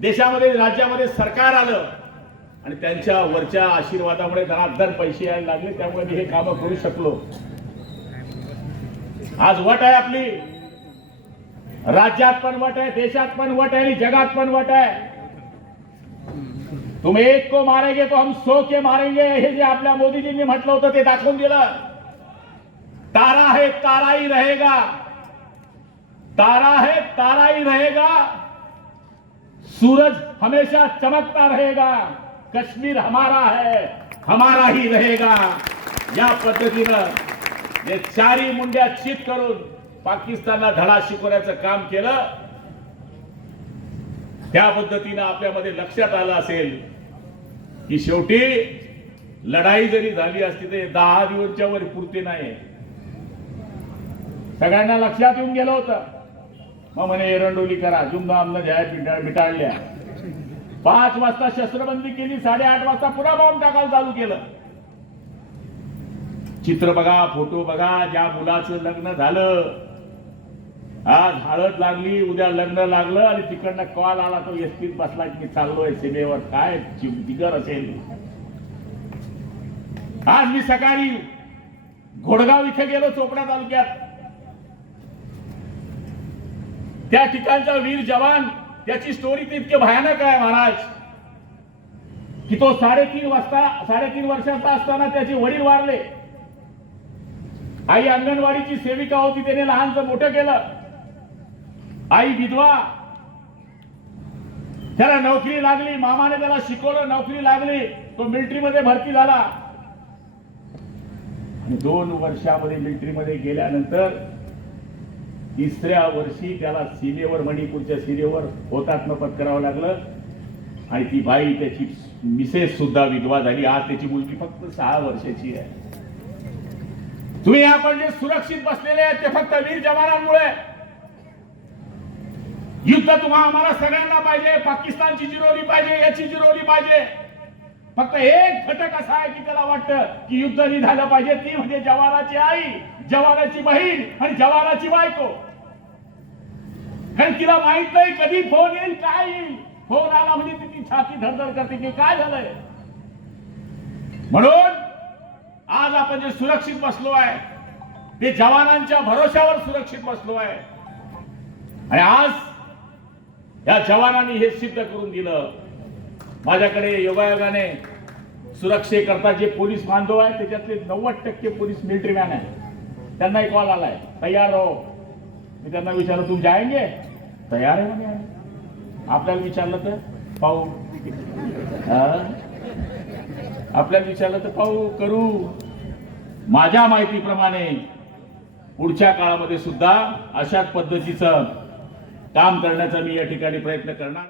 देशामध्ये राज्यामध्ये सरकार आलं आणि त्यांच्या वरच्या आशीर्वादामुळे धनाधन पैसे यायला लागले, त्यामुळे मी हे कामं करू शकलो. आज वट आहे आपली, राज्यात पण वट आहे, देशात पण वट आहे आणि जगात पण वट आहे. तुम एक को मारेंगे तो हम 100 के मारेंगे, हे जे आपल्या मोदीजींनी म्हटलं होतं ते दाखवून दिलं. तारा है तारा ही रहेगा, तारा है तारा ही रहेगा, सूरज हमेशा चमकता रहेगा, कश्मीर हमारा है हमारा ही रहेगा. या पद्धतीनं जे चारी मुंड्या चित करून पाकिस्तानला धडा शिकवण्याचं काम केलं, त्या पद्धतीनं आपल्यामध्ये लक्षात आलं असेल की शेवटी लढाई जरी झाली असती तर 10 दिवसाच्या वर पुरते नाही. सगळ्यांना लक्षात येऊन गेलं होतं. मग म्हणे एरंडोली करा, जुमधामनं जाहीर मिटाळल्या. 5 वाजता शस्त्रबंदी केली, 8:30 वाजता पुन्हा बॉम्ब टाकायला चालू केलं. चित्र बघा, फोटो बघा, ज्या मुलाचं लग्न झालं, आज हळद लागली, उद्या लग्न लागलं आणि तिकडनं कॉल आला, तो एसटीत बसला की मी चाललोय सीमेवर. काय जिगर असेल. आज मी सकाळी घोडगाव इथे गेलो, चोपडा तालुक्यात. त्या ठिकाणचा वीर जवान, त्याची स्टोरी तर इतकी भयानक आहे महाराज की तो 3.5 वर्षाचा असताना त्याचे वडील वारले. आई अंगणवाडीची सेविका होती, त्याने लहानचं मोठं केलं. आई विधवा, त्याला नोकरी लागली, मामाने त्याला शिकवलं, नोकरी लागली, तो मिलिटरीमध्ये भरती झाला. आणि 2 वर्षामध्ये मिलिटरीमध्ये गेल्यानंतर 3ऱ्या वर्षी त्याला सीमेवर, मणिपूरच्या सीमेवर हुतात्मा पत्करावं लागलं. आणि ती बाई, त्याची मिसेस सुद्धा विधवा झाली. आज त्याची मुलगी फक्त 6 वर्षाची आहे. तुम्ही आपण जे सुरक्षित बसलेले आहेत ते फक्त वीर जवानांमुळे. युद्ध तुम्हा आम्हाला सगळ्यांना पाहिजे, पाकिस्तानची जिरवली पाहिजे, याची जिरवली पाहिजे. फक्त एक घटक असा आहे की त्याला वाटतं की युद्ध नाही झालं पाहिजे, ती म्हणजे जवानाची आई, जवानाची बहीण आणि जवानाची बायको. कारण तिला माहित नाही कधी फोन येईल, काय येईल. फोन आला म्हणजे ती छाती धडधड करते की काय झालंय. म्हणून आज आपण जे सुरक्षित बसलो आहे ते जवानांच्या भरोश्यावर सुरक्षित बसलो आहे. आणि आज या जवानांनी हे सिद्ध करून दिलं. माझ्याकडे योगायोगाने सुरक्षेकरता जे पोलीस बांधव आहेत त्याच्यातले 90% पोलीस मिलिटरी मॅन आहे. त्यांना एक कॉल आलाय, तयार हो. मी त्यांना विचारलं, तुम जाएंगे? तयार आहे म्हणे. आपल्याला विचारलं तर पाहू, आपल्याला विचारलं तर पाहू, करू. माझ्या माहितीप्रमाणे पुढच्या काळामध्ये सुद्धा अशाच पद्धतीचं काम करण्याचा मी या ठिकाणी प्रयत्न करणार.